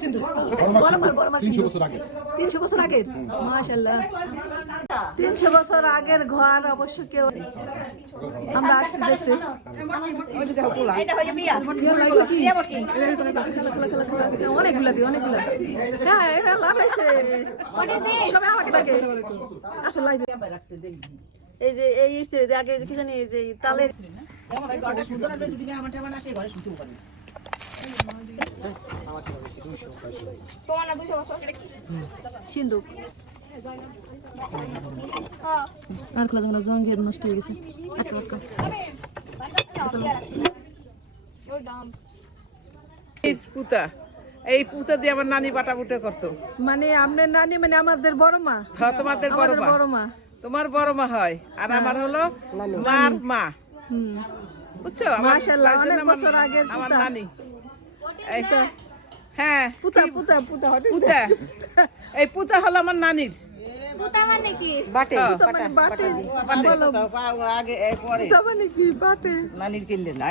300 বছর আগে। 300 বছর আগের, মাশাআল্লাহ। 300 বছর আগের ঘর অবশ্য কেউ আমরা আসছি দেখতে। অনেকগুলা দিয়ে অনেকগুলা। হ্যাঁ, এটা লাভ আছে। সবাই আমাকে ডাকে। আসলে এই যে এই স্টেজ আগে কি জানি এই যে তালের সিন্ধুক আর খোলা যাবে জঙ্গি নষ্ট হয়ে গেছে। পুতা এই পুতা দিয়ে আমার নানি বাটা বুটা করতো। মানে আপনার নানি মানে আমাদের বড় মা। হ্যাঁ, তোমাদের বড় মা। তোমার বড় মা হয় আর আমার হলো মার মা। বুঝছো? মাশাআল্লাহ, অনেক বছর আগের আমার পুতা। নানি। হ্যাঁ, পুতা পুতা পুতা পুতা। এই পুতা হলো আমার নানির। পুতা মানে কি? বাটে। পুতা মানে বাটে। বলো। আগে পরে পুতা মানে কি বাটে? নানির কিনলে না।